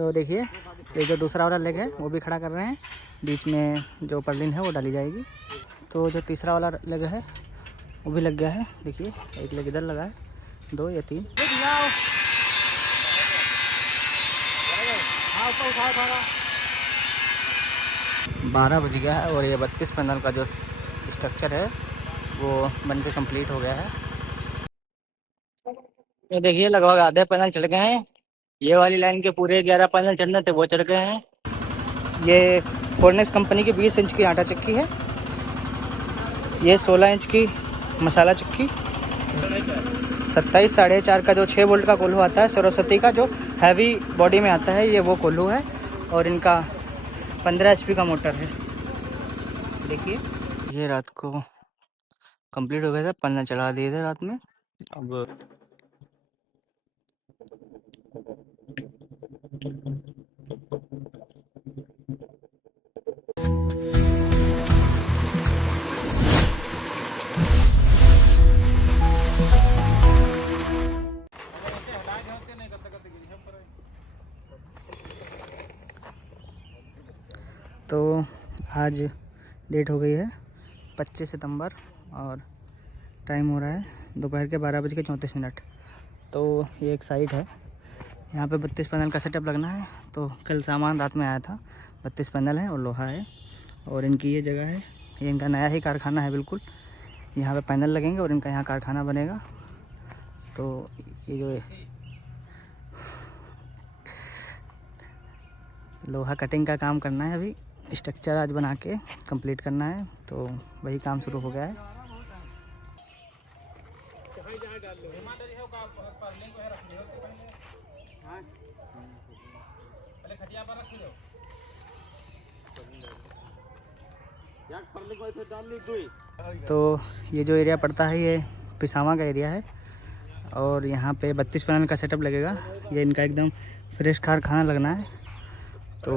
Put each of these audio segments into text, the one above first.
तो देखिए ये जो दूसरा वाला लेग है वो भी खड़ा कर रहे हैं, बीच में जो पर्लिन है वो डाली जाएगी। तो जो तीसरा वाला लेग है वो भी लग गया है। देखिए एक लेग इधर लगा है, 2 या 3। 12 बज गया है और ये 32 पैनल का जो स्ट्रक्चर है वो बन के कम्प्लीट हो गया है। ये देखिए लगभग आधे पैनल चढ़ गए हैं। ये वाली लाइन के पूरे 11 पैनल चढ़ने थे वो चढ़ गए हैं। ये फोर्नेक्स कंपनी की 20 इंच की आटा चक्की है। ये 16 इंच की मसाला चक्की, 27 साढ़े 4 का जो 6 वोल्ट का कोल्हू आता है सरस्वती का, जो हैवी बॉडी में आता है, ये वो कोल्हू है। और इनका 15 HP का मोटर है। देखिए ये रात को कंप्लीट हो गया था, पैनल चला दिए थे रात में। अब तो आज डेट हो गई है 25 सितंबर और टाइम हो रहा है दोपहर के 12:34। तो ये एक साइट है, यहाँ पे 32 पैनल का सेटअप लगना है। तो कल सामान रात में आया था, 32 पैनल है और लोहा है। और इनकी ये जगह है, ये इनका नया ही कारखाना है बिल्कुल। यहाँ पे पैनल लगेंगे और इनका यहाँ कारखाना बनेगा। तो ये जो लोहा कटिंग का काम करना है, अभी स्ट्रक्चर आज बना के कंप्लीट करना है। तो वही काम शुरू हो गया है। तो ये जो एरिया पड़ता है ये पिसावा का एरिया है और यहाँ पे 32 पैनल का सेटअप लगेगा। ये इनका एकदम फ्रेश कारखाना लगना है। तो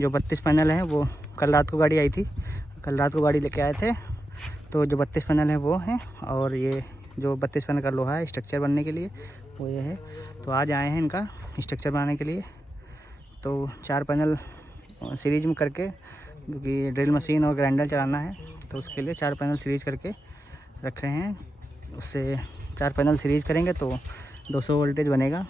जो 32 पैनल हैं वो कल रात को गाड़ी आई थी, कल रात को गाड़ी लेके आए थे। तो जो 32 पैनल हैं वो हैं और ये जो 32 पैनल का लोहा है स्ट्रक्चर बनने के लिए वो ये है। तो आज आए हैं इनका स्ट्रक्चर बनाने के लिए। तो 4 पैनल सीरीज में करके, क्योंकि ड्रिल मशीन और ग्राइंडर चलाना है तो उसके लिए 4 पैनल सीरीज करके रख रहे हैं। उससे 4 पैनल सीरीज करेंगे तो 200 वोल्टेज बनेगा।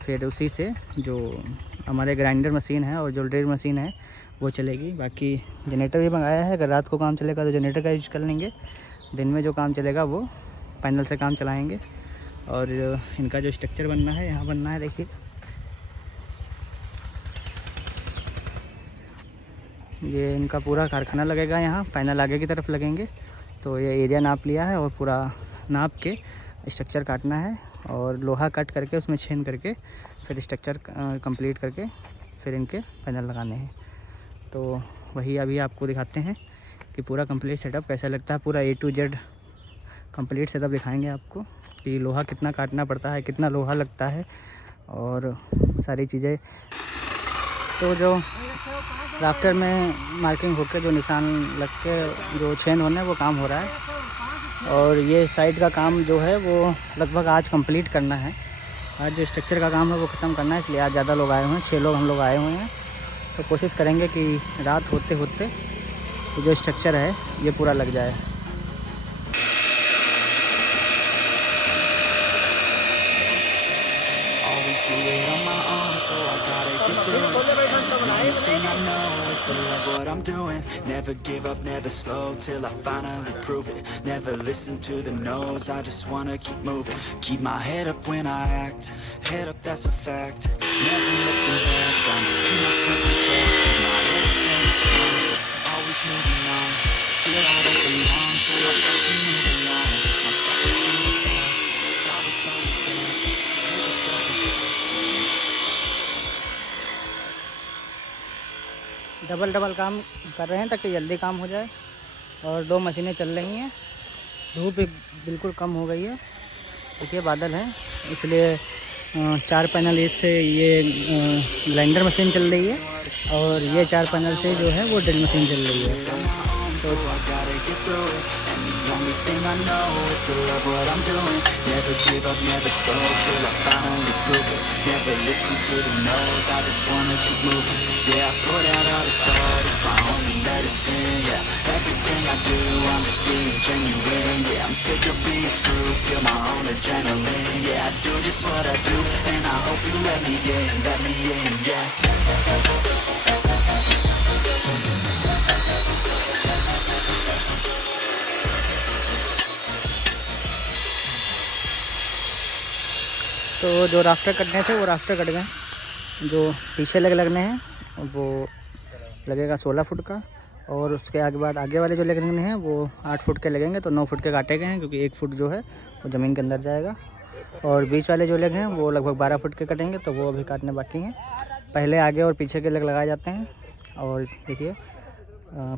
फिर उसी से जो हमारे ग्राइंडर मशीन है और जो ड्रिल मशीन है वो चलेगी। बाकी जनरेटर भी मंगाया है, अगर रात को काम चलेगा तो जनरेटर का यूज कर लेंगे, दिन में जो काम चलेगा वो पैनल से काम चलाएँगे। और इनका जो स्ट्रक्चर बनना है यहाँ बनना है। देखिए ये इनका पूरा कारखाना लगेगा, यहाँ पैनल आगे की तरफ लगेंगे। तो ये एरिया नाप लिया है और पूरा नाप के स्ट्रक्चर काटना है और लोहा कट करके उसमें छेद करके फिर स्ट्रक्चर कंप्लीट करके फिर इनके पैनल लगाने हैं। तो वही अभी आपको दिखाते हैं कि पूरा कंप्लीट सेटअप कैसा लगता है। पूरा A to Z complete setup दिखाएंगे आपको कि लोहा कितना काटना पड़ता है, कितना लोहा लगता है और सारी चीज़ें। तो जो राफ्टर में मार्किंग होकर जो निशान लग के जो चेन होना है वो काम हो रहा है। और ये साइड का काम जो है वो लगभग आज कंप्लीट करना है। आज जो स्ट्रक्चर का काम है वो ख़त्म करना है, इसलिए आज ज़्यादा लोग आए हुए हैं, 6 लोग हम लोग आए हुए हैं। तो कोशिश करेंगे कि रात होते होते जो स्ट्रक्चर है ये पूरा लग जाए। So I gotta get through it. The only thing I know is to love what I'm doing. Never give up, never slow till I finally prove it. Never listen to the no's, I just wanna keep moving. Keep my head up when I act, head up that's a fact. Never looking back, I'ma keep myself in check. Keep my head up staying strong, always moving on. Feel I don't belong till I best and move along. Push myself to be the best, try to go the best, do the very best. Double काम कर रहे हैं ताकि जल्दी काम हो जाए। और 2 मशीनें चल रही हैं। धूप बिल्कुल कम हो गई है, देखिए बादल है, इसलिए 4 पैनल इससे ये ग्राइंडर मशीन चल रही है और ये 4 पैनल से जो है वो ड्रिल मशीन चल रही है। तो thing I know is to love what I'm doing. Never give up, never slow till I finally prove it. Never listen to the no's, I just wanna keep moving. Yeah, I put out all this art, it's my only medicine. Yeah, everything I do, I'm just being genuine. Yeah, I'm sick of being screwed, feel my own adrenaline. Yeah, I do just what I do, and I hope you let me in, yeah. तो जो rafter कटने थे वो rafter cut गए। जो पीछे leg लगने हैं वो लगेगा 16 फुट का, और उसके आगे बाद आगे वाले जो लेग लगने हैं वो 8 फुट के लगेंगे। तो 9 फुट के काटे गए हैं, क्योंकि 1 फुट जो है वो ज़मीन के अंदर जाएगा। और बीच वाले जो लेग हैं वो लगभग 12 फुट के कटेंगे, तो वो अभी काटने बाकी हैं। पहले आगे और पीछे के लेग लगाए जाते हैं। और देखिए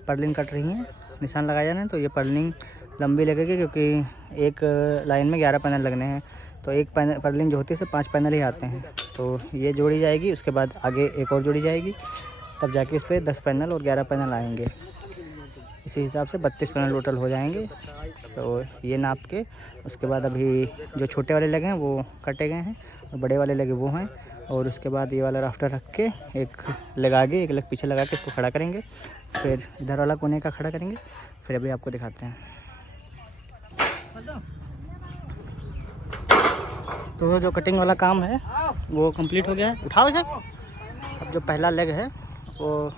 पर्लिंग कट रही हैं, निशान लगाए जाने हैं। तो ये पर्लिंग लंबी लगेगी, क्योंकि एक लाइन में 11 पैनल लगने हैं। तो एक पर्लिंग जो होती है 5 पैनल ही आते हैं। तो ये जोड़ी जाएगी, उसके बाद आगे एक और जोड़ी जाएगी, तब जाके इस पर 10 पैनल और 11 पैनल आएंगे। इसी हिसाब से 32 पैनल टोटल हो जाएंगे। तो ये नाप के उसके बाद अभी जो छोटे वाले लगे हैं वो कटे गए हैं, और बड़े वाले लगे वो हैं। और उसके बाद ये वाला राफ्टर रख के एक लेग आगे एक लेग पीछे लगा के इसको खड़ा करेंगे। फिर इधर वाला कोने का खड़ा करेंगे। फिर अभी आपको दिखाते हैं। तो जो कटिंग वाला काम है वो कंप्लीट हो गया है। उठाओ इसे। अब जो पहला लेग है वो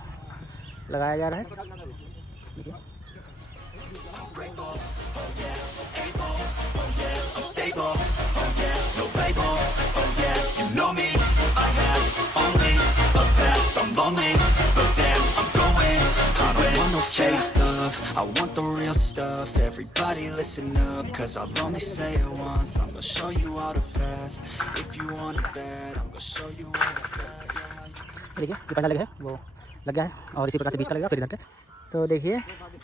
लगाया जा रहा है। I want the real stuff, everybody listen up, cause I'll only say it once, I'm gonna show you all the path, if you want it bad, I'm gonna show you all the side. देखिए ये पहला leg है वो लग गया है, और इसी प्रकार से बीच का लगेगा फिर इधर के। तो देखिए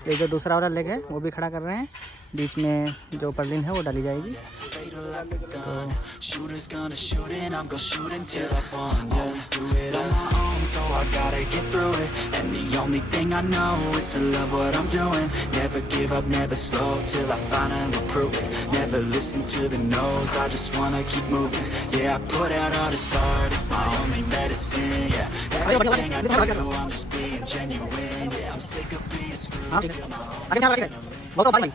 ये जो दूसरा वाला लेग है वो भी खड़ा कर रहे हैं। बीच में जो पर्लिंग है वो डाली जाएगी। Shooters gonna shoot and I'm gonna shoot until I fall. Always do it on my own, so I gotta get through it. And the only thing I know is to love what I'm doing. Never give up, never slow till I finally prove it. Never listen to the no's, I just wanna keep moving. Yeah, I put out all this art, it's my only medicine. Yeah, everything I do, I'm just being genuine. Yeah, I'm sick of being screwed. Feel my own.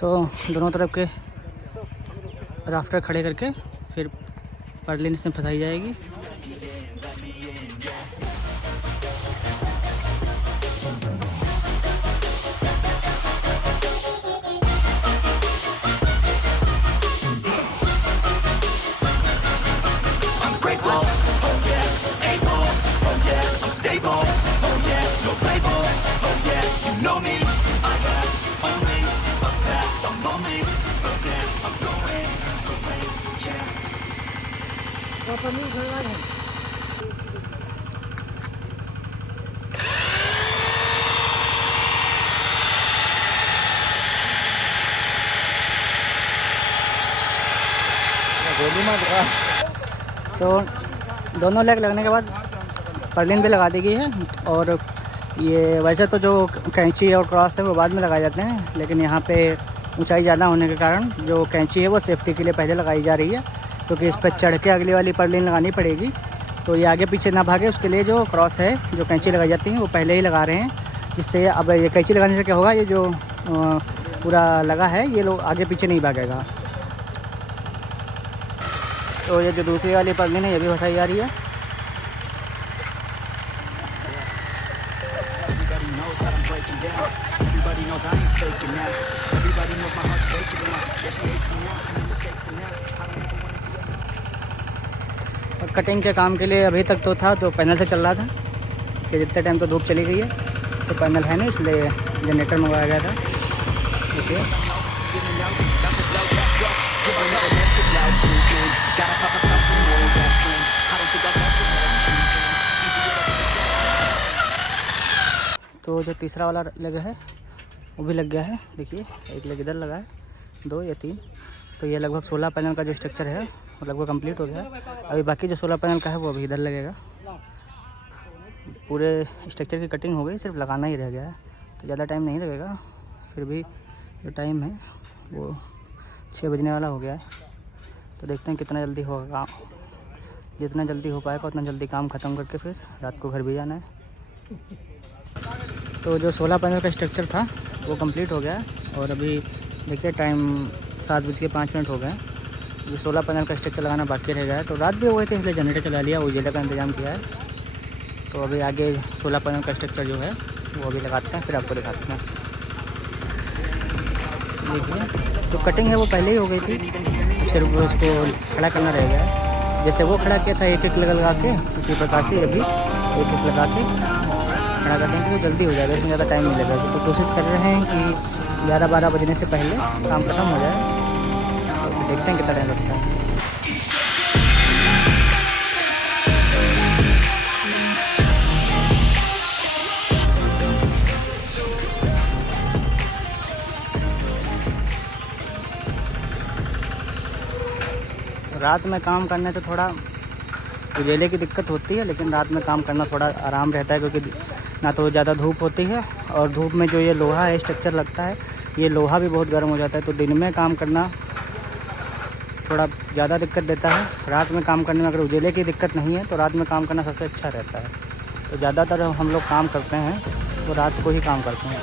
तो दोनों तरफ के rafter खड़े करके फिर Perlin इसमें फंसाई जाएगी। तो दोनों लेग लगने के बाद पर्लिन भी लगा दी गई है। और ये वैसे तो जो कैंची और क्रॉस है वो बाद में लगाए जाते हैं, लेकिन यहाँ पे ऊंचाई ज़्यादा होने के कारण जो कैंची है वो सेफ्टी के लिए पहले लगाई जा रही है, क्योंकि इस पर चढ़ के अगली वाली पर्लिन लगानी पड़ेगी। तो ये आगे पीछे ना भागे, उसके लिए जो क्रॉस है जो कैंची लगाई जाती है वो पहले ही लगा रहे हैं, जिससे अब ये कैंची लगाने से क्या होगा, ये जो पूरा लगा है ये लोग आगे पीछे नहीं भागेगा। तो ये जो दूसरी वाली पर्लिन है ये भी फंसाई जा रही है। और कटिंग के काम के लिए अभी तक तो था तो पैनल से चल रहा था, कि जितने टाइम तो धूप चली गई है तो पैनल है नहीं, इसलिए जनरेटर मंगवाया गया था। देखिए तो जो तीसरा वाला लेग है वो भी लग गया है। देखिए एक लेग इधर लगा है, 2 या 3। तो ये लगभग 16 पैनल का जो स्ट्रक्चर है वो लगभग कंप्लीट हो गया है। अभी बाकी जो 16 पैनल का है वो अभी इधर लगेगा। पूरे स्ट्रक्चर की कटिंग हो गई, सिर्फ लगाना ही रह गया है, तो ज़्यादा टाइम नहीं लगेगा। फिर भी जो टाइम है वो 6 बजने वाला हो गया है। तो देखते हैं कितना जल्दी होगा काम। जितना जल्दी हो पाएगा उतना जल्दी काम ख़त्म करके फिर रात को घर भी जाना है। तो जो 16 पैनल का स्ट्रक्चर था वो कंप्लीट हो गया है और अभी देखिए टाइम 7:05 हो गए। जो 16 पैनल का स्ट्रक्चर लगाना बाकी रह गया है। तो रात भी हो गए थे इसलिए जनरेटर चला लिया, उजाला का इंतज़ाम किया है। तो अभी आगे 16 पैनल का स्ट्रक्चर जो है वो अभी लगाते हैं, फिर आपको दिखाते हैं। देखिए जो कटिंग है वो पहले ही हो गई थी, सिर्फ उसको खड़ा करना रह गया है। जैसे वो खड़ा किया था एक लगा के, उसी प्रकार से अभी एक लगा के खड़ा कर देंगे तो जल्दी हो जाएगा, इसमें ज़्यादा टाइम नहीं लगेगा। तो कोशिश कर रहे हैं कि 11-12 बजने से पहले काम खत्म हो जाए। तो देखते हैं कितना टाइम लगता है। रात में काम करने से थोड़ा उजाले की दिक्कत होती है, लेकिन रात में काम करना थोड़ा आराम रहता है क्योंकि ना तो ज़्यादा धूप होती है और धूप में जो ये लोहा है स्ट्रक्चर लगता है, ये लोहा भी बहुत गर्म हो जाता है। तो दिन में काम करना थोड़ा ज़्यादा दिक्कत देता है। रात में काम करने में अगर उजाले की दिक्कत नहीं है तो रात में काम करना सबसे अच्छा रहता है। तो ज़्यादातर हम लोग काम करते हैं तो रात को ही काम करते हैं।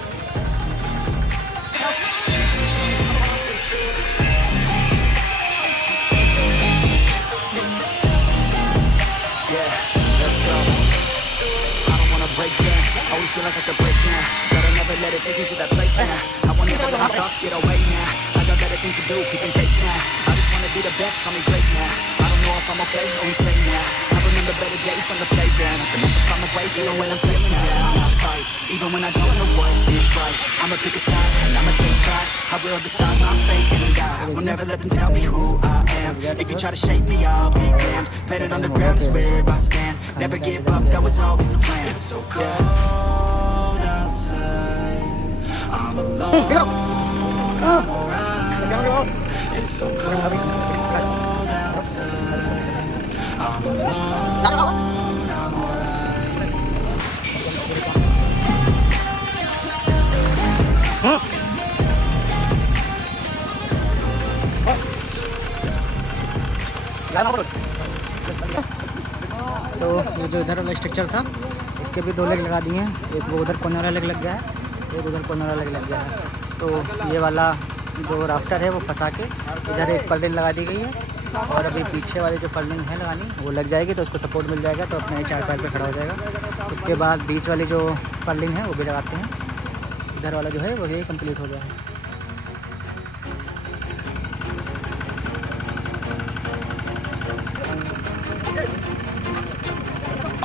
Always feel like I could break now, but I'll never let it take me to that place now. I won't ever let my thoughts get away now. I got better things to do, kicking fake now. I just wanna be the best, call me great now. I don't know if I'm okay or insane now. I remember better days on the playground. I've been up to find my way, even when I'm facing down. I fight, even when I don't know what is right. I'ma pick a side, and I'ma take pride. I will decide my fate and die. Will never let them tell me who I am. If you try to shape me, I'll be damned. Planet on the ground is where I stand. Never give up, that was always the plan. It's so cold outside, I'm alone, I'm alright. It's so cold outside, I'm alone, I'm alright. तो ये जो इधर वाला structure था इसके भी 2 leg लगा दिए हैं। एक वो उधर कोने वाला लेग लग गया है, एक उधर कोने वाला लेग लग गया है। तो ये वाला जो राफ्टर है वो फंसा के इधर एक पर्लिन लगा दी गई है और अभी पीछे वाली जो पर्लिन है लगानी वो लग जाएगी तो उसको सपोर्ट मिल जाएगा तो अपने 4 पैर पे खड़ा हो जाएगा। उसके बाद बीच वाली जो पर्लिन है वो भी लगाते हैं। इधर वाला जो है वो ये कंप्लीट हो गया है।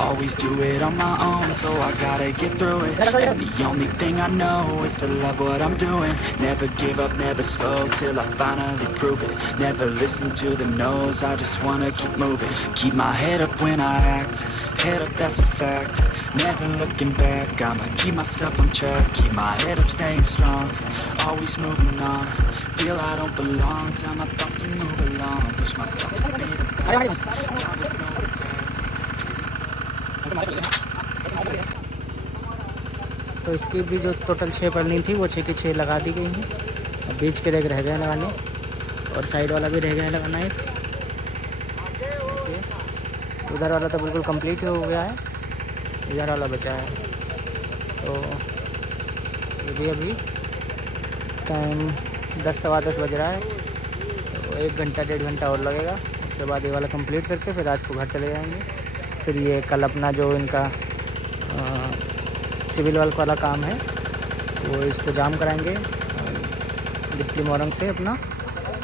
Always do it on my own, so I gotta get through it. And the only thing I know is to love what I'm doing. Never give up, never slow, till I finally prove it. Never listen to the no's, I just wanna keep moving. Keep my head up when I act, head up, that's a fact. Never looking back, I'ma keep myself on track. Keep my head up, staying strong, always moving on. Feel I don't belong, tell my thoughts to move along. Push myself to be the best. तो इसकी भी जो total 6 Perlin थी वो 6 की 6 लगा दी गई हैं। अब बीच के लेग रह गए लगाने और साइड वाला भी रह गया है लगाना एक। उधर वाला तो बिल्कुल कंप्लीट हो गया है, इधर वाला बचा है। तो ये भी अभी टाइम 10-10:15 बज रहा है तो 1 घंटा 1.5 घंटा और लगेगा। उसके बाद ये वाला कंप्लीट करके फिर आज को घर चले जाएंगे। फिर ये कल अपना जो इनका सिविल वर्क वाला काम है वो इसको जाम कराएंगे डिप्टी मोरंग से अपना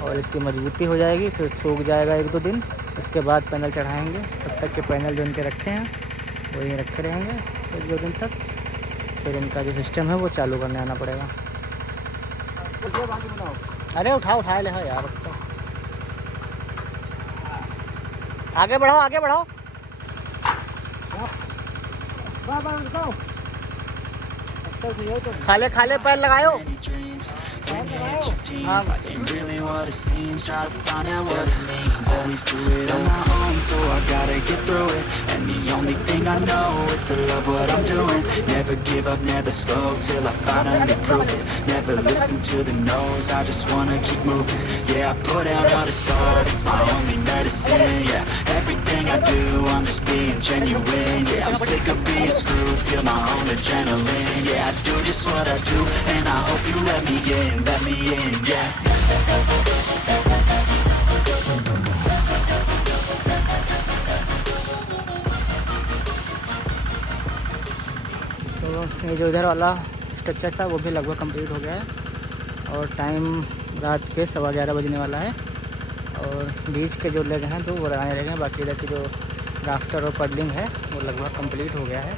और इसकी मजबूती हो जाएगी। फिर सूख जाएगा 1-2 दिन, उसके बाद पैनल चढ़ाएंगे। तब तक के पैनल जो इनके रखे हैं वो यहीं रखे रहेंगे 1-2 दिन तक। फिर इनका जो सिस्टम है वो चालू करने आना पड़ेगा। अरे उठा ले यार, आगे बढ़ाओ आगे बढ़ाओ। खाले पैर लगाओ। Ain't really what it seems, try to find out what it means. Always do it on my own, so I gotta get through it. And the only thing I know is to love what I'm doing. Never give up, never slow, till I finally prove it. Never listen to the no's, I just wanna keep moving. Yeah, I put out all this art, it's my only medicine. Yeah, everything I do, I'm just being genuine. Yeah, I'm sick of being screwed, feel my own adrenaline. Yeah, I do just what I do, and I hope you let me in, yeah. तो ये जो इधर वाला structure था वो भी लगभग complete हो गया है और टाइम रात के 11:15 बजने वाला है। और बीच के जो लेग हैं तो वो लगाने रहेंगे, बाकी इधर की जो राफ्टर और पडलिंग है वो लगभग कंप्लीट हो गया है।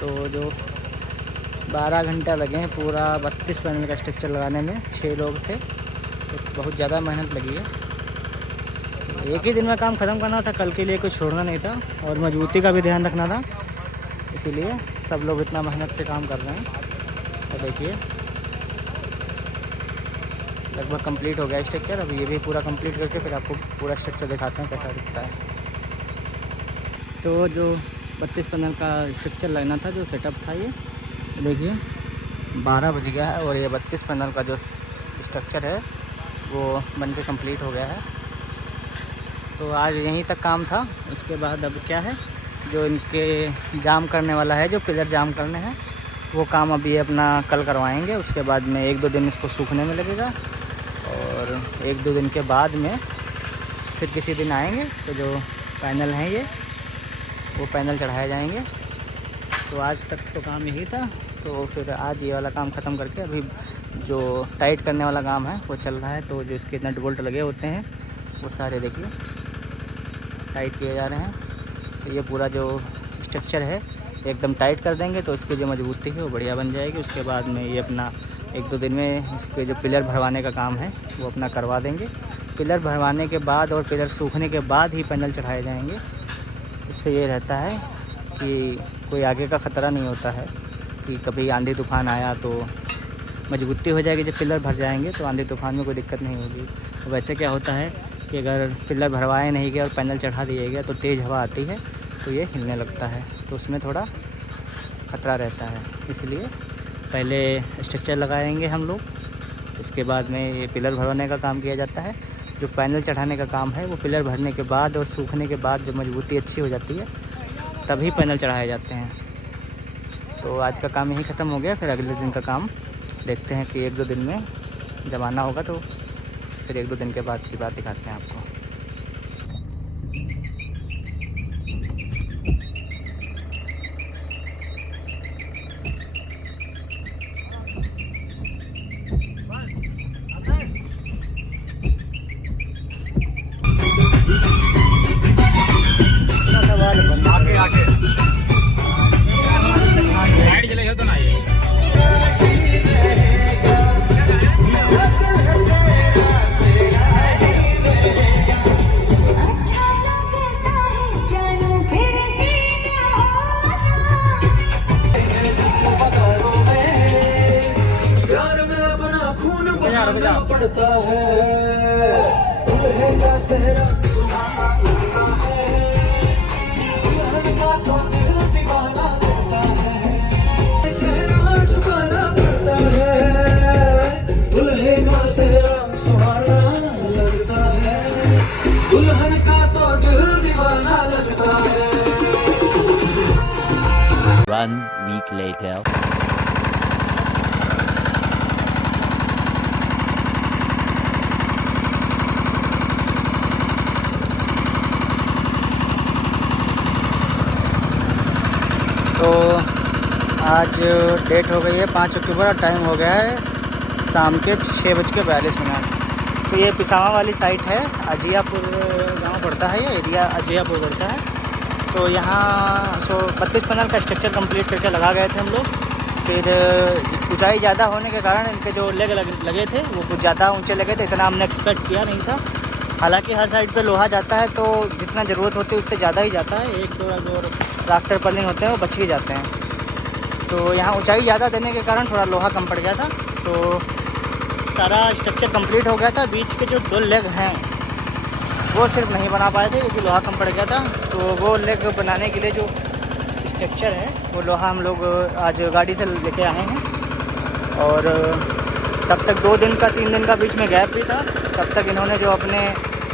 तो जो 12 घंटा लगे हैं पूरा 32 पैनल का स्ट्रक्चर लगाने में, 6 लोग थे, तो बहुत ज़्यादा मेहनत लगी है। एक ही दिन में काम ख़त्म करना था, कल के लिए कुछ छोड़ना नहीं था और मजबूती का भी ध्यान रखना था, इसीलिए सब लोग इतना मेहनत से काम कर रहे हैं। तो देखिए लगभग कंप्लीट हो गया स्ट्रक्चर। अभी ये भी पूरा कंप्लीट करके फिर आपको पूरा स्ट्रक्चर दिखाते हैं कैसा दिखता है। तो जो 32 पैनल का स्ट्रक्चर लगना था, जो सेटअप था, ये देखिए 12 बज गया है और ये 32 पैनल का जो स्ट्रक्चर है वो बन के कम्प्लीट हो गया है। तो आज यहीं तक काम था। इसके बाद अब क्या है, जो इनके जाम करने वाला है, जो पिलर जाम करने हैं, वो काम अभी अपना कल करवाएंगे। उसके बाद में 1-2 दिन इसको सूखने में लगेगा और 1-2 दिन के बाद में फिर किसी दिन आएंगे तो जो पैनल हैं ये वो पैनल चढ़ाए जाएंगे। तो आज तक तो काम यही था, तो फिर आज ये वाला काम ख़त्म करके अभी जो टाइट करने वाला काम है वो चल रहा है। तो जो इसके नट बोल्ट लगे होते हैं वो सारे देखिए टाइट किए जा रहे हैं। तो ये पूरा जो स्ट्रक्चर है एकदम टाइट कर देंगे तो इसकी जो मजबूती है वो बढ़िया बन जाएगी। उसके बाद में ये अपना 1-2 दिन में इसके जो पिलर भरवाने का काम है वो अपना करवा देंगे। पिलर भरवाने के बाद और पिलर सूखने के बाद ही पैनल चढ़ाए जाएंगे। इससे ये रहता है कि कोई आगे का ख़तरा नहीं होता है कि कभी आंधी तूफ़ान आया तो मजबूती हो जाएगी। जब पिलर भर जाएंगे तो आंधी तूफ़ान में कोई दिक्कत नहीं होगी। तो वैसे क्या होता है कि अगर पिलर भरवाए नहीं गया और पैनल चढ़ा दिए गया तो तेज़ हवा आती है तो ये हिलने लगता है, तो उसमें थोड़ा ख़तरा रहता है। इसलिए पहले स्ट्रक्चर लगाएंगे हम लोग, उसके बाद में ये पिलर भरवाने का काम किया जाता है। जो पैनल चढ़ाने का काम है वो पिलर भरने के बाद और सूखने के बाद जब मजबूती अच्छी हो जाती है तभी पैनल चढ़ाए जाते हैं। तो आज का काम यहीं ख़त्म हो गया। फिर अगले दिन का काम देखते हैं कि 1-2 दिन में जब आना होगा तो फिर 1-2 दिन के बाद की बात दिखाते हैं आपको। लाइट चलेगा तो ना ये पड़ता है दुल्हन का सेहरा सुहाना लगता है, दुल्हन का तो दिल दीवाना लगता है, चेहरा छुपाना पड़ता है, दुल्हन का सेहरा सुहाना लगता है, दुल्हन का तो दिल दीवाना लगता है। 1 week later. तो आज डेट हो गई है 5 अक्टूबर और टाइम हो गया है शाम के 6:42। तो ये पिसावा वाली साइट है, अजियापुर गांव पड़ता है, ये एरिया अजियापुर पड़ता है। तो यहाँ 32 पैनल का स्ट्रक्चर कंप्लीट करके लगा गए थे हम लोग। फिर ऊंचाई ज़्यादा होने के कारण इनके जो लेग लगे थे वो कुछ ज़्यादा ऊंचे लगे थे, इतना हमने एक्सपेक्ट किया नहीं था। हालांकि हर साइड पे लोहा जाता है तो जितना ज़रूरत होती है उससे ज़्यादा ही जाता है, 1-2 जो राफ्टर पर्लिंग होते हैं वो बच ही जाते हैं। तो यहाँ ऊंचाई ज़्यादा देने के कारण थोड़ा लोहा कम पड़ गया था। तो सारा स्ट्रक्चर कंप्लीट हो गया था। बीच के जो 2 लेग हैं वो सिर्फ नहीं बना पाए थे क्योंकि लोहा कम पड़ गया था। तो वो लेग बनाने के लिए जो स्ट्रक्चर है वो लोहा हम लोग आज गाड़ी से लेके आए हैं। और तब तक 2 दिन का 3 दिन का बीच में गैप भी था। तब तक इन्होंने जो अपने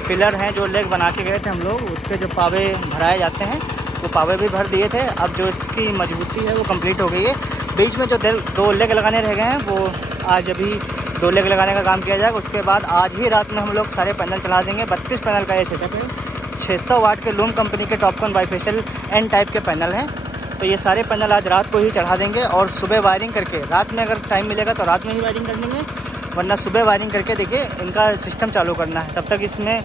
पिलर हैं जो लेग बना के गए थे हम लोग, उसके जो पावे भराए जाते हैं वो पावे भी भर दिए थे। अब जो इसकी मजबूती है वो कंप्लीट हो गई है। बीच में जो 2 लेग लगाने रह गए हैं वो आज अभी 2 लेग लगाने का काम किया जाएगा। उसके बाद आज ही रात में हम लोग सारे पैनल चला देंगे। 32 पैनल का ये सेटअप है। 600 वाट के लूम कंपनी के टॉपकॉन बाईफेशियल एन टाइप के पैनल हैं। तो ये सारे पैनल आज रात को ही चढ़ा देंगे और सुबह वायरिंग करके, रात में अगर टाइम मिलेगा तो रात में ही वायरिंग कर देंगे, वरना सुबह वायरिंग करके देखिए इनका सिस्टम चालू करना है। तब तक इसमें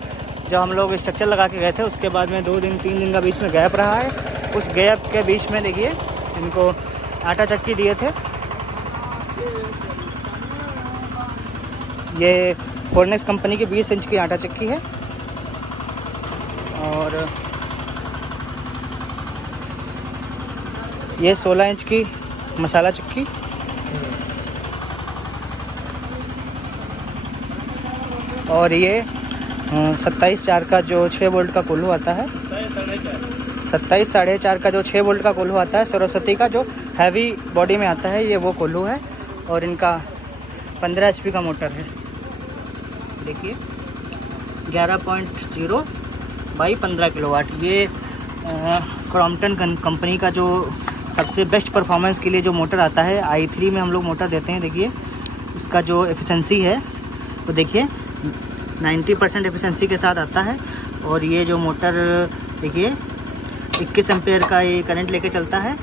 जो हम लोग स्ट्रक्चर लगा के गए थे उसके बाद में 2 दिन 3 दिन का बीच में गैप रहा है। उस गैप के बीच में देखिए इनको आटा चक्की दिए थे। ये फोर्नेक्स कंपनी की 20 इंच की आटा चक्की है। और ये 16 इंच की मसाला चक्की। और ये 27.4 का जो 6 वोल्ट का कोल्हू आता है, 27 साढ़े 4 का जो 6 वोल्ट का कोल्हू आता है, सरस्वती का जो हैवी बॉडी में आता है, ये वो कोल्हू है। और इनका 15 HP का मोटर है। देखिए 11.0 बाई 15 किलोवाट। ये क्रॉम्पटन कंपनी का जो सबसे बेस्ट परफॉर्मेंस के लिए जो मोटर आता है, i3 में हम लोग मोटर देते हैं। देखिए इसका जो एफिशिएंसी है तो देखिए 90% एफिशिएंसी के साथ आता है। और ये जो मोटर देखिए 21 एम्पेयर का ये करंट लेके चलता है।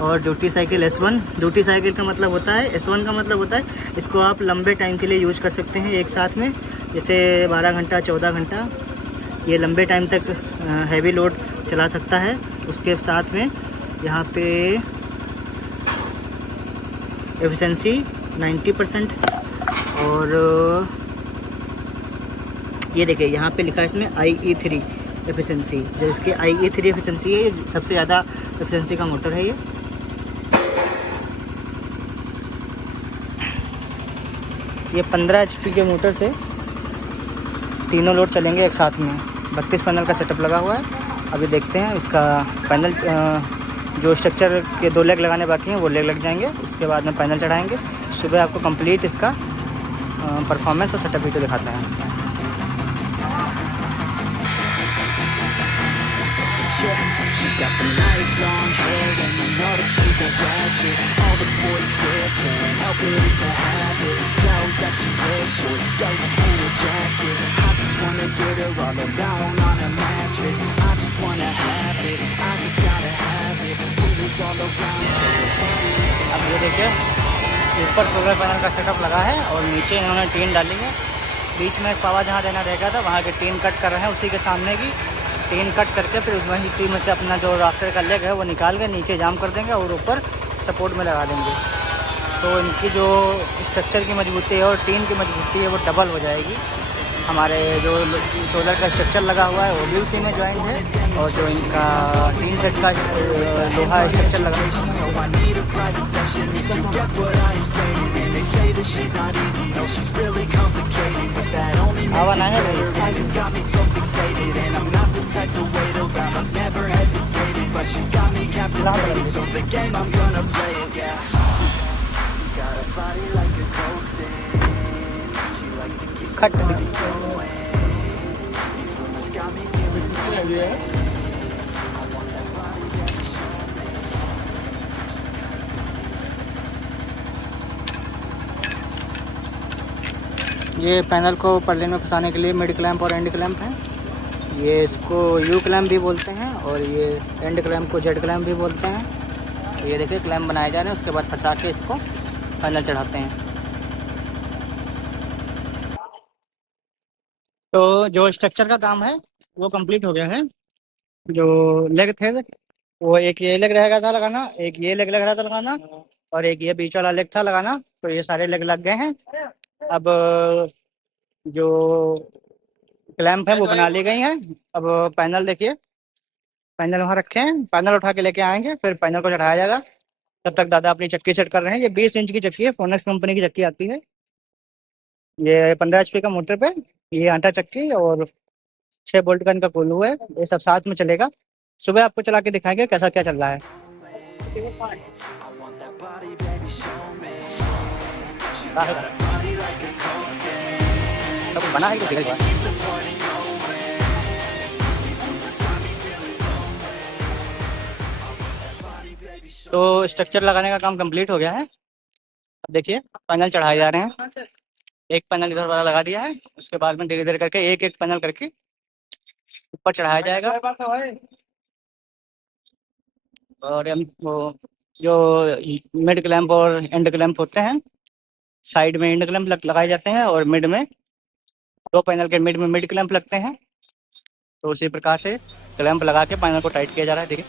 और duty cycle S1, duty cycle का मतलब होता है, S1 का मतलब होता है इसको आप लंबे टाइम के लिए यूज कर सकते हैं एक साथ में, जैसे 12 घंटा 14 घंटा ये लंबे टाइम तक हैवी लोड चला सकता है। उसके साथ में यहाँ पे एफिशिएंसी 90%। और ये देखिए यहाँ पे लिखा है इसमें IE3 एफिशिएंसी, जो इसकी IE3 एफिशिएंसी है, सबसे ज़्यादा एफिशिएंसी का मोटर है ये 15 HP के मोटर से तीनों लोड चलेंगे एक साथ में। 32 पैनल का सेटअप लगा हुआ है। अभी देखते हैं इसका पैनल, जो स्ट्रक्चर के 2 लेग लगाने बाकी हैं वो लेग लग जाएंगे। उसके बाद में पैनल चढ़ाएंगे। सुबह आपको कंप्लीट इसका परफॉर्मेंस और सेटअप वीडियो दिखाते हैं। She's got some nice long hair and you know that she's a ratchet. All the boys stare, can't help it, it's a habit. Knows that she wears short skirts and a jacket. I just wanna get her all alone on a mattress. I just wanna have it, I just gotta have it. Rumors all around. अब ये देखिए ऊपर 16 panel का setup लगा है और नीचे इन्होंने टीन डाली है। बीच में एक पावा जहाँ देना रहेगा था वहाँ की टीन कट कर रहे हैं। उसी के सामने की टीन कट करके फिर वहीं इसी में से अपना जो राफ्टर का लेग है वो निकाल के नीचे जाम कर देंगे और ऊपर सपोर्ट में लगा देंगे। तो इनकी जो स्ट्रक्चर की मजबूती है और टीन की मजबूती है वो डबल हो जाएगी। हमारे जो सोलर का स्ट्रक्चर लगा हुआ है वो भी उसी में ज्वाइंट है। और जो इनका टीन सेट का लोहा स्ट्रक्चर लगा है। आवा ना है खट ये पैनल को पर्लिन में फंसाने के लिए मिड क्लैंप और एंड क्लैंप है। ये इसको यू क्लैंप भी बोलते हैं और ये एंड क्लैंप को जेड क्लैंप भी बोलते हैं। तो ये देखिए क्लैंप बनाए जा रहे हैं, उसके बाद फंसा के इसको पैनल चढ़ाते हैं। तो जो स्ट्रक्चर का काम है वो कंप्लीट हो गया है। जो लेग थे वो एक ये लेग रहेगा था लगाना, एक ये लेग लग रहा था लगाना और एक ये बीच वाला लेग था लगाना। तो ये सारे लेग लग गए हैं। अब जो क्लैंप है वो बना ली गई हैं। अब पैनल देखिए, पैनल वहाँ रखे हैं, पैनल उठा के लेके आएंगे फिर पैनल को चढ़ाया जाएगा। तब तक दादा अपनी चक्की सेट कर रहे हैं। ये 20 इंच की चक्की है, फोनेक्स कंपनी की चक्की आती है। ये 15 HP का मोटर पे ये आटा चक्की और 6 वोल्ट का इनका कोल्हू है, ये सब साथ में चलेगा। सुबह आपको चला के दिखाएंगे कैसा क्या चल रहा है। बना है तो स्ट्रक्चर लगाने का काम कंप्लीट हो गया है। अब देखिए पैनल चढ़ाए जा रहे हैं। एक पैनल इधर वाला लगा दिया है, उसके बाद में धीरे धीरे करके एक एक पैनल करके ऊपर चढ़ाया जाएगा। और हम वो जो मिड क्लैंप और एंड क्लैंप होते हैं, साइड में एंड क्लैंप लगाए जाते हैं और मिड में 2 पैनल के मिड में मिड क्लैंप लगते हैं। तो उसी प्रकार से क्लैंप लगा के पैनल को टाइट किया जा रहा है। देखिए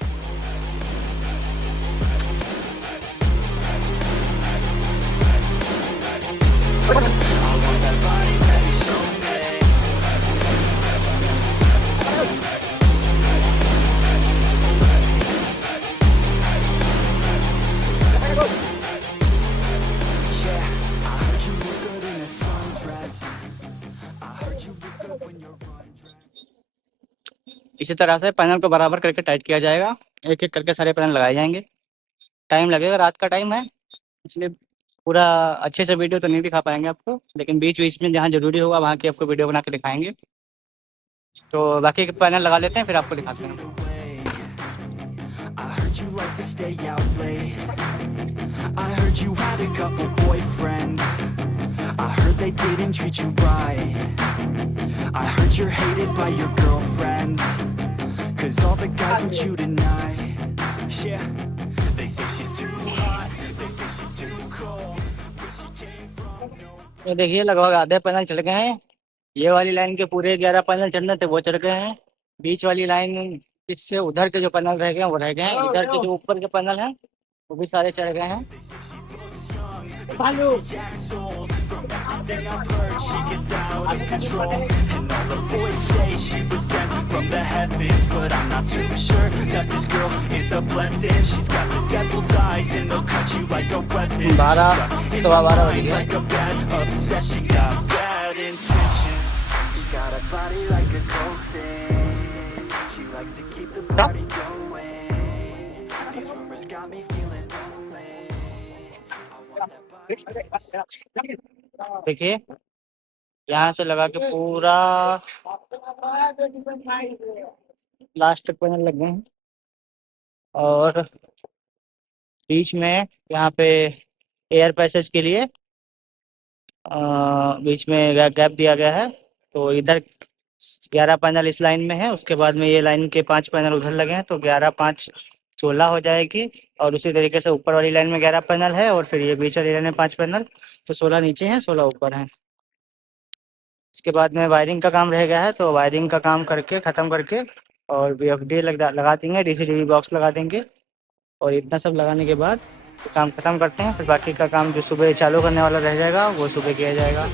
इसी तरह से पैनल को बराबर करके टाइट किया जाएगा। एक एक करके सारे पैनल लगाए जाएंगे। टाइम लगेगा, रात का टाइम है, इसलिए पूरा अच्छे से वीडियो तो नहीं दिखा पाएंगे आपको, लेकिन बीच बीच में जहाँ ज़रूरी होगा वहाँ की आपको वीडियो बना के दिखाएंगे। तो बाकी के पैनल लगा लेते हैं, फिर आपको दिखाते हैं। I heard you like to stay out late. I heard you had a couple boyfriends. I heard they didn't treat you right. I heard you're hated by your girlfriends. 'Cause all the guys want you tonight. Yeah, they say she's too hot. They say she's too cold. But she came from nowhere. ये देखिए लगभग आधे panel चढ़ गए हैं। ये वाली line के पूरे 11 पैनल चढ़ने थे, वो चढ़ गए हैं। बीच वाली लाइन इससे उधर के जो पैनल रह गए हैं वो रह गए हैं। इधर के जो ऊपर के पैनल हैं वो भी सारे चढ़ गए हैं। She acts old. From everything I've heard, she gets out of control. And all the boys say she was sent from the heavens, but I'm not too sure that this girl is a blessing. She's got the devil's eyes and they'll cut you like a weapon. She's 12 stuck in सवा your 12 mind बज गए। like a bad obsession. Got bad intentions. She got a body like a cold thing. She likes to keep the party going. These rumors got me feeling lonely. I want that body. देखिए यहाँ से लगा के पूरा last तक panel लग गए हैं। और बीच में यहाँ पे एयर पैसेज के लिए बीच में गैप दिया गया है। तो इधर 11 पैनल इस लाइन में है, उसके बाद में ये लाइन के 5 पैनल उधर लगे हैं, तो 11 5 16 हो जाएगी। और उसी तरीके से ऊपर वाली लाइन में 11 पैनल है और फिर ये बीच वाली लाइन में 5 पैनल, तो 16 नीचे हैं 16 ऊपर हैं। इसके बाद में वायरिंग का काम रह गया है, तो वायरिंग का काम करके ख़त्म करके और VFD लगा देंगे, DCDV बॉक्स लगा देंगे। और इतना सब लगाने के बाद काम ख़त्म करते हैं। फिर बाकी का काम जो सुबह चालू करने वाला रह जाएगा वो सुबह किया जाएगा।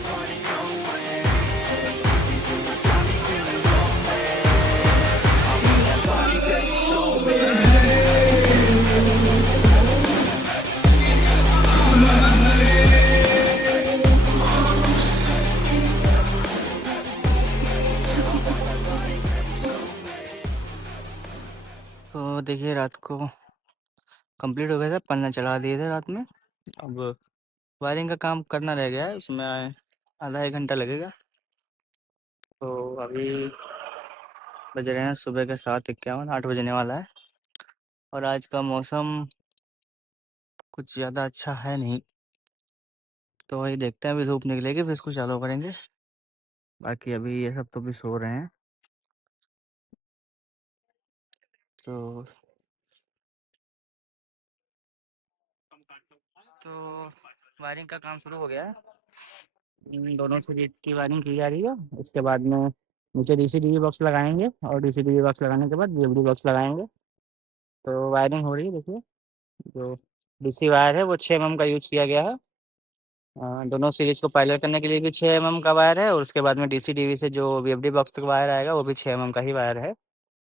तो देखिए रात को कंप्लीट हो गया था, पैनल चला दिए थे रात में। अब वायरिंग का काम करना रह गया है, उसमें आधा 1 घंटा लगेगा। तो अभी बज रहे हैं सुबह के 7:51, 8 बजने वाला है। और आज का मौसम कुछ ज़्यादा अच्छा है नहीं, तो वही देखते हैं, अभी धूप निकलेगी फिर इसको चालू करेंगे। बाकी अभी ये सब तो भी सो रहे हैं। तो वायरिंग का काम शुरू हो गया है। दोनों सीरीज की वायरिंग की जा रही है। उसके बाद में नीचे DCDV बॉक्स लगाएंगे और DCDV बॉक्स लगाने के बाद VFD बॉक्स लगाएंगे। तो वायरिंग हो रही है। देखिए जो DC वायर है वो 6 mm का यूज किया गया है। दोनों सीरीज को पायलट करने के लिए भी 6 mm का वायर है और उसके बाद में DCDV से जो VFD बॉक्स का वायर आएगा वो भी 6 mm का ही वायर है।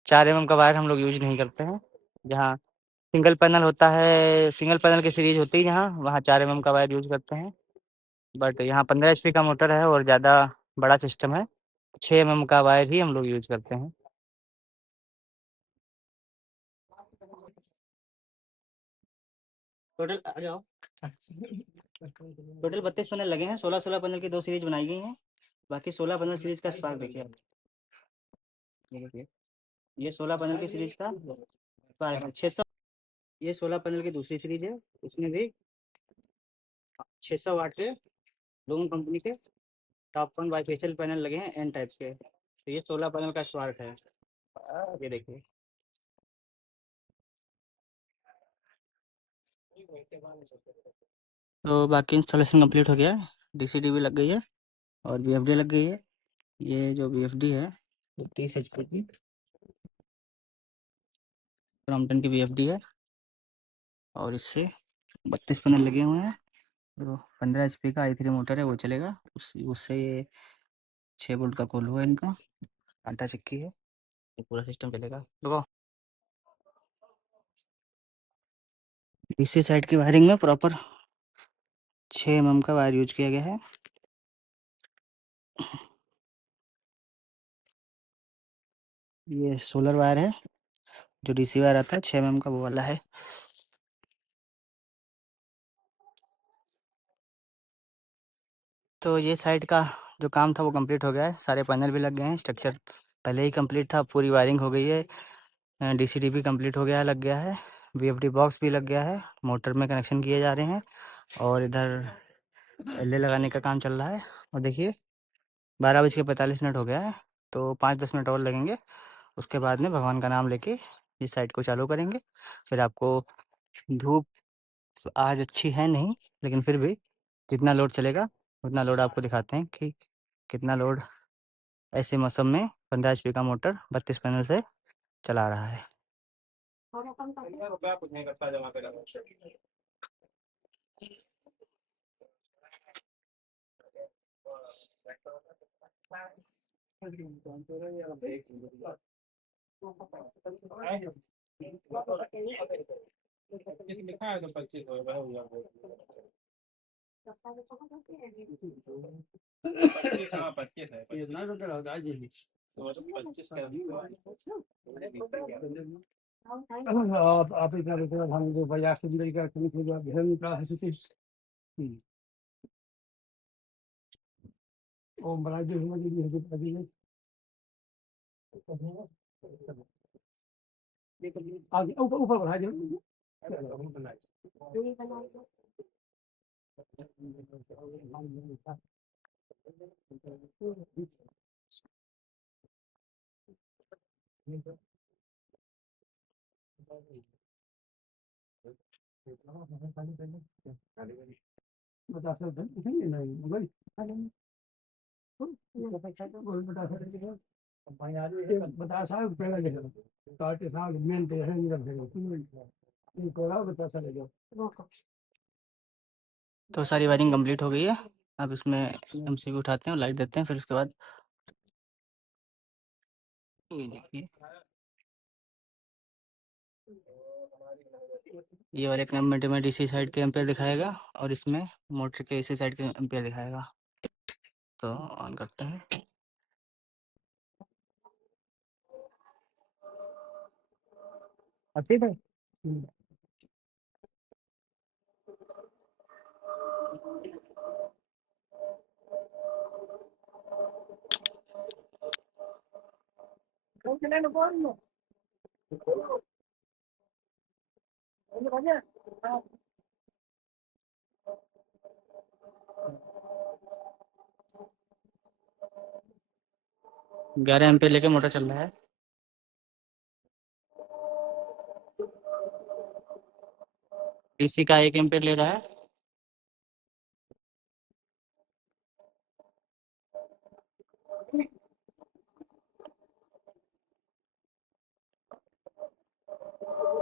4 mm का वायर हम लोग यूज नहीं करते हैं। जहाँ सिंगल पैनल होता है, सिंगल पैनल की सीरीज होती है जहाँ, वहाँ 4 mm का वायर यूज करते हैं। बट यहाँ 15 HP का मोटर है और ज़्यादा बड़ा सिस्टम है, 6 mm का वायर ही हम लोग यूज़ करते हैं। टोटल आ जाओ। टोटल 32 पैनल लगे हैं, 16-16 पैनल की 2 सीरीज बनाई गई हैं। बाकी 16 पैनल सीरीज का स्पार्क देखिए आप। ये देखिए, ये 16 पैनल की सीरीज का स्पार्क है 600। ये 16 पैनल की दूसरी सीरीज है, इसमें भी 600 वाट के लोन कंपनी के टॉप वन बाईफेशियल पैनल लगे हैं एन टाइप के। तो ये 16 पैनल का स्पार्क है, ये देखिए। तो बाकी इंस्टॉलेशन कंप्लीट हो गया है, डीसीडी भी लग गई है और वीएफडी लग गई है। ये जो वीएफडी है वो 30 एचपी की क्रॉम्पटन की वीएफडी है और इससे 32 पैनल लगे हुए हैं। तो 15 एचपी का i3 मोटर है वो चलेगा, उससे ये 6 वोल्ट का कोल हुआ है इनका, आटा चक्की है, ये पूरा सिस्टम चलेगा। रुको, डीसी साइड की वायरिंग में प्रॉपर 6 mm का वायर यूज किया गया है। ये सोलर वायर है, जो डीसी वायर आता है 6 mm का वो वाला है। तो ये साइड का जो काम था वो कंप्लीट हो गया है, सारे पैनल भी लग गए हैं, स्ट्रक्चर पहले ही कंप्लीट था, पूरी वायरिंग हो गई है, डीसीडी भी कंप्लीट हो गया है, लग गया है, वीएफडी बॉक्स भी लग गया है, मोटर में कनेक्शन किए जा रहे हैं और इधर एलए लगाने का काम चल रहा है। और देखिए 12:45 हो गया है, तो 5-10 मिनट और लगेंगे। उसके बाद में भगवान का नाम लेके इस साइड को चालू करेंगे। फिर आपको धूप आज अच्छी है नहीं, लेकिन फिर भी जितना लोड चलेगा उतना लोड आपको दिखाते हैं कि कितना लोड ऐसे मौसम में 15 एचपी का मोटर 32 पैनल से चला रहा है। आप इतना हम जो बाजार सुंदरी का ध्यान का हंसती ओम बड़ा जो अभी आगे ऊपर ऊपर बढ़ा दो बता सकते नहीं बता साहब पहला जगह काटे साहब मेन तो है नहीं रखेगा ये कोड़ा बता चलेगा। तो सारी वायरिंग कंप्लीट हो गई है, अब इसमें एमसीबी उठाते हैं और लाइट देते हैं, फिर उसके बाद ये देखिए, ये वाले कनेक्टर में डीसी साइड के एम्पेयर दिखाएगा और इसमें मोटर के एसी साइड के एम्पेयर दिखाएगा। तो ऑन करते हैं। अब ठीक है। ग्यारह एम्पेयर लेके मोटर चल रहा है। डीसी का 1 एम्पेयर ले रहा है।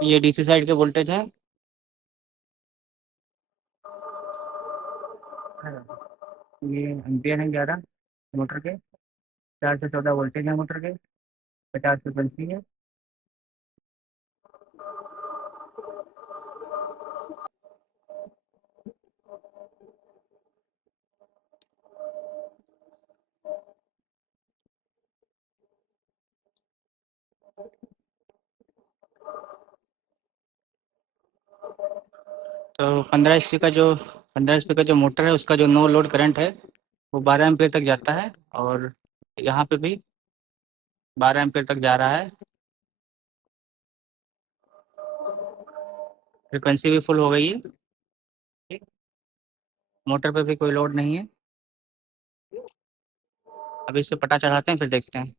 ये डीसी साइड के वोल्टेज है। ये एम्पियर है 11 मोटर के, 4 से 14 वोल्टेज है मोटर के, 50 फ्रिक्वेंसी है। तो 15 HP का जो 15 HP का जो मोटर है उसका जो नो लोड करंट है वो 12 एम्पियर तक जाता है, और यहाँ पे भी 12 एम्पियर तक जा रहा है। फ्रिक्वेंसी भी फुल हो गई है, मोटर पे भी कोई लोड नहीं है। अभी इसे पटा चढ़ाते हैं फिर देखते हैं।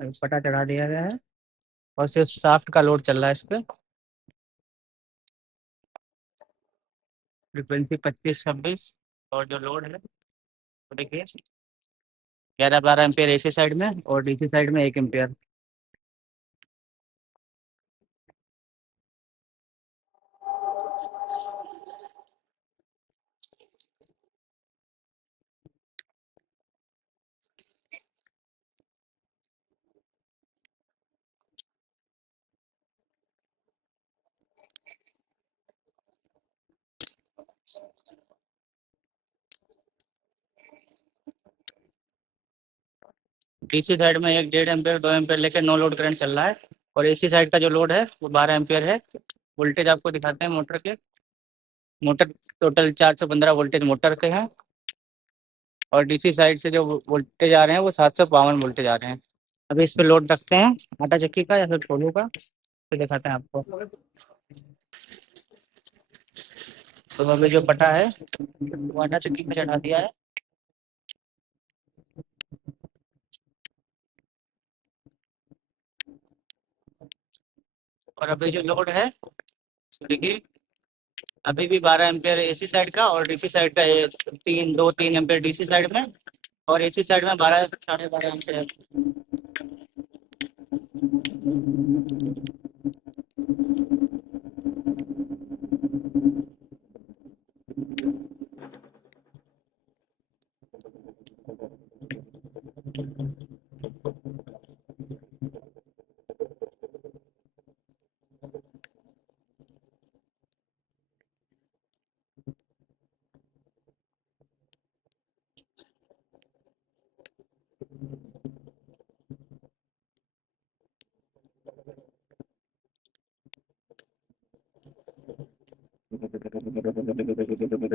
अभी पटा चढ़ा दिया गया है और सिर्फ शाफ्ट का लोड चल रहा है इस पे। फ्रिक्वेंसी 25-26, और जो लोड है वो देखिए 11-12 एम्पियर AC साइड में और DC साइड में 1 एम्पियर। DC साइड में 1-1.5 एम्पियर 2 एम्पियर लेकर नो लोड करंट चल रहा है, और AC साइड का जो लोड है वो 12 एम्पियर है। वोल्टेज आपको दिखाते हैं मोटर के। मोटर टोटल 415 वोल्टेज मोटर के हैं, और DC साइड से जो वोल्टेज आ रहे हैं वो 752 वोल्टेज आ रहे हैं। अभी इस पे लोड रखते हैं आटा चक्की का या फिर कोलू का, तो दिखाते हैं आपको। तो अभी जो पटा है वो आटा चक्की पे चढ़ा दिया है। और अभी जो लोड है देखिए, अभी भी 12 एम्पियर AC साइड का, और DC साइड का 3 DC साइड में, और AC साइड में 12 साढ़े 12 एम्पियर।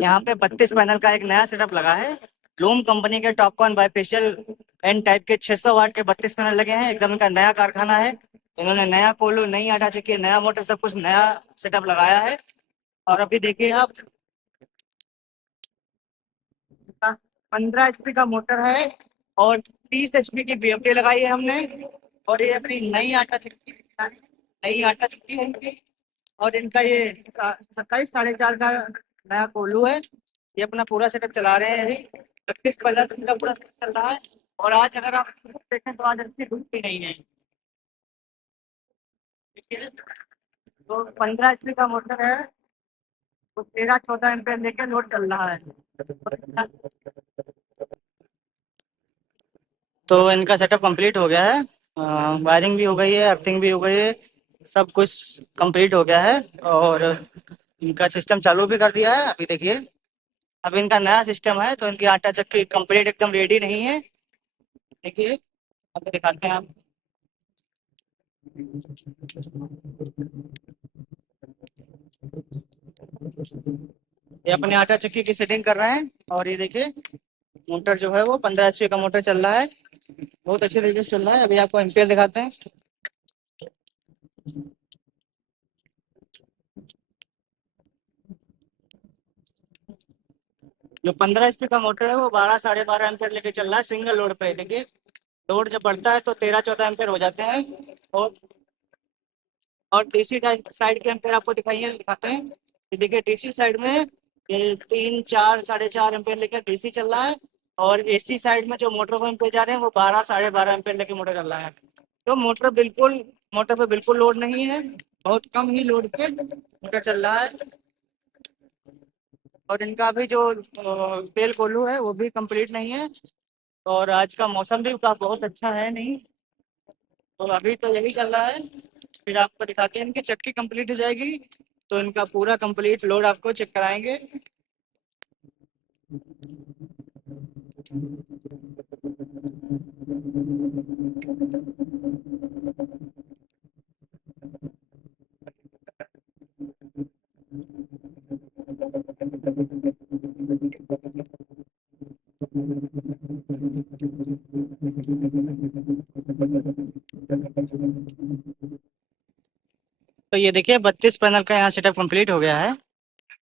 यहाँ पे 32 पैनल का एक नया सेटअप लगा है। लूम कंपनी के टॉपकॉन बाइफेशियल एन टाइप के 600 वाट के 32 पैनल लगे हैं। एकदम इनका नया कारखाना है। इन्होंने नया कोल्हू, नई आटा चक्की, नया मोटर, सब कुछ नया सेटअप लगाया है। और अभी देखिए आप, 15 HP का मोटर है और 30 HP की BFD लगाई है हमने। और ये अपनी नई आटा चक्की, नई आटा चक्की है इनकी। और इनका ये 27-4.5 का नया कोल्हू है। ये अपना पूरा सेटअप चला रहे हैं अभी। 32 इनका पूरा सेटअप चल रहा है। और आज अगर आप देखें तो आज अच्छी धूप भी नहीं है। ठीक है? तो 15 HP का मोटर है, तो 13-14 एम्पियर लेकर लोड चल रहा है। तो इनका सेटअप कंप्लीट हो गया है। वायरिंग भी हो गई है, अर्थिंग भी हो गई है, सब कुछ कंप्लीट हो गया है। और इनका सिस्टम चालू भी कर दिया है। अभी देखिए, अब इनका नया सिस्टम है, तो इनकी आटा चक्की कंप्लीट एकदम रेडी नहीं है। देखिए, अब दिखाते हैं आप। ये अपने आटा चक्की की सेटिंग कर रहे हैं। और ये देखिए, मोटर जो है वो 15 HP का मोटर चल रहा है, बहुत अच्छे तरीके से चल रहा है। अभी आपको एम्पियर दिखाते हैं। जो 15 HP का मोटर है वो 12-12.5 एम्पियर लेके चल रहा है सिंगल लोड पे। देखिए, लोड जब बढ़ता है तो 13-14 एम्पियर हो जाते हैं। और और DC साइड के एम्पियर आपको दिखाते हैं। ये देखिए, DC साइड में ये 3-4-4.5 एम्पियर लेकर DC चल रहा है। और AC साइड में जो मोटर को एम्पियर जा रहे हैं वो 12-12.5 एम्पियर लेके मोटर चल रहा है। तो मोटर पे बिल्कुल लोड नहीं है, बहुत कम ही लोड पे मोटर चल रहा है। और इनका भी जो तेल कोल्हू है वो भी कंप्लीट नहीं है। और आज का मौसम भी का बहुत अच्छा है नहीं, तो अभी तो यही चल रहा है। फिर आपको दिखाते हैं, इनकी चक्की कंप्लीट हो जाएगी तो इनका पूरा कंप्लीट लोड आपको चेक कराएंगे। तो ये देखिए 32 पैनल का यहाँ सेटअप कंप्लीट हो गया है।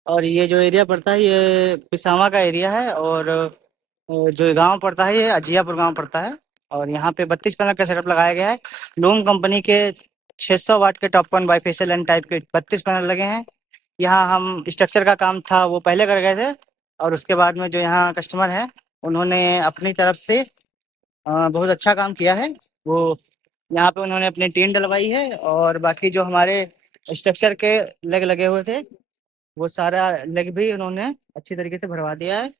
और ये जो एरिया पड़ता है ये पिसावा का एरिया है। और जो गांव पड़ता है ये अजियापुर गांव पड़ता है। और यहाँ पे 32 पैनल का सेटअप लगाया गया है। लूम कंपनी के 600 वाट के top one bifacial N type के 32 पैनल लगे हैं। यहाँ हम स्ट्रक्चर का काम था वो पहले कर गए थे। और उसके बाद में जो यहाँ कस्टमर है उन्होंने अपनी तरफ से बहुत अच्छा काम किया है। वो यहाँ पे उन्होंने अपनी टीन डलवाई है और बाकी जो हमारे स्ट्रक्चर के लेग लगे हुए थे वो सारा लेग भी उन्होंने अच्छी तरीके से भरवा दिया है।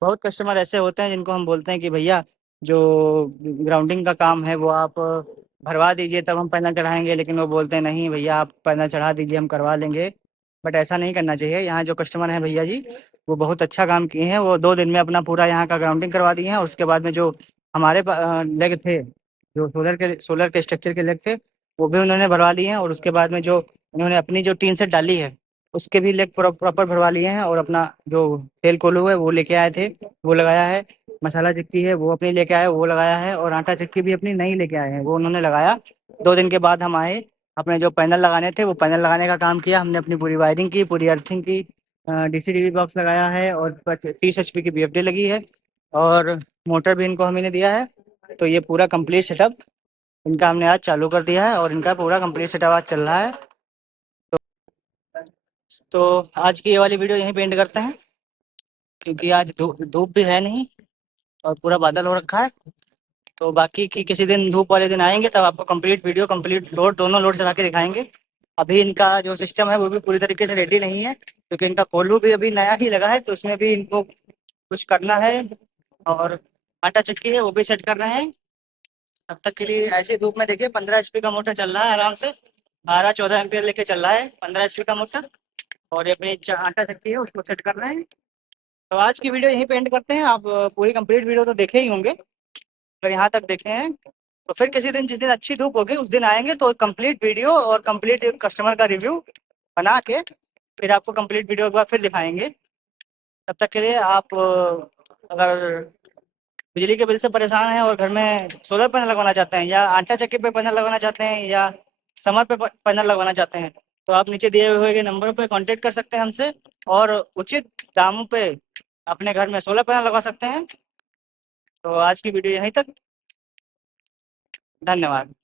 बहुत कस्टमर ऐसे होते हैं जिनको हम बोलते हैं कि भैया जो ग्राउंडिंग का काम है वो आप भरवा दीजिए तब हम पैनल चढ़ाएंगे, लेकिन वो बोलते हैं नहीं भैया आप पैनल चढ़ा दीजिए हम करवा लेंगे। बट ऐसा नहीं करना चाहिए। यहाँ जो कस्टमर हैं भैया जी वो बहुत अच्छा काम किए हैं। वो 2 दिन में अपना पूरा यहाँ का ग्राउंडिंग करवा दिए हैं। और उसके बाद में जो हमारे लेग थे जो सोलर के स्ट्रक्चर के लेग थे वो भी उन्होंने भरवा लिए हैं। और उसके बाद में जो उन्होंने अपनी जो टीन सेट डाली है उसके भी लेग प्रॉपर भरवा लिए हैं। और अपना जो तेल कोल्हू है वो लेके आए थे वो लगाया है। मसाला चिक्की है वो अपनी लेके आए वो लगाया है। और आटा चिक्की भी अपनी नई लेके आए हैं वो उन्होंने लगाया। 2 दिन के बाद हम आए अपने जो पैनल लगाने थे वो पैनल लगाने का काम किया हमने। अपनी पूरी वायरिंग की, पूरी अर्थिंग की, डीसी बॉक्स लगाया है और 30 HP की बीएफडी लगी है। और मोटर भी इनको हमने दिया है। तो ये पूरा कंप्लीट सेटअप इनका हमने आज चालू कर दिया है और इनका पूरा कंप्लीट सेटअप आज चल रहा है। तो आज की ये वाली वीडियो यहीं पे एंड करते हैं क्योंकि आज धूप धूप भी है नहीं और पूरा बादल हो रखा है। तो बाकी की किसी दिन धूप वाले दिन आएंगे तब आपको कंप्लीट वीडियो कंप्लीट लोड दोनों लोड चला के दिखाएंगे। अभी इनका जो सिस्टम है वो भी पूरी तरीके से रेडी नहीं है क्योंकि इनका कोल्हू भी अभी नया ही लगा है तो उसमें भी इनको कुछ करना है। और आटा चक्की है वो भी सेट कर रहे हैं। तब तक के लिए ऐसी धूप में देखिए 15 HP का मोटर चल रहा है आराम से। 12-14 एम्पियर लेके चल रहा है 15 HP का मोटर। और ये अपनी आटा चक्की है उसको सेट कर रहे हैं। तो आज की वीडियो यहीं पे एंड करते हैं। आप पूरी कंप्लीट वीडियो तो देखे ही होंगे। अगर यहाँ तक देखे हैं तो फिर किसी दिन जिस दिन अच्छी धूप होगी उस दिन आएंगे तो कंप्लीट वीडियो और कंप्लीट कस्टमर का रिव्यू बना के फिर आपको कंप्लीट वीडियो एक बार फिर दिखाएंगे। तब तक के लिए आप अगर बिजली के बिल से परेशान हैं और घर में सोलर पैनल लगवाना चाहते हैं या आटा चक्की पे पैनल लगवाना चाहते हैं या समर पे पैनल लगवाना चाहते हैं तो आप नीचे दिए हुए नंबर पे कांटेक्ट कर सकते हैं हमसे और उचित दामों पे अपने घर में सोलर पैनल लगा सकते हैं। तो आज की वीडियो यहीं तक। धन्यवाद।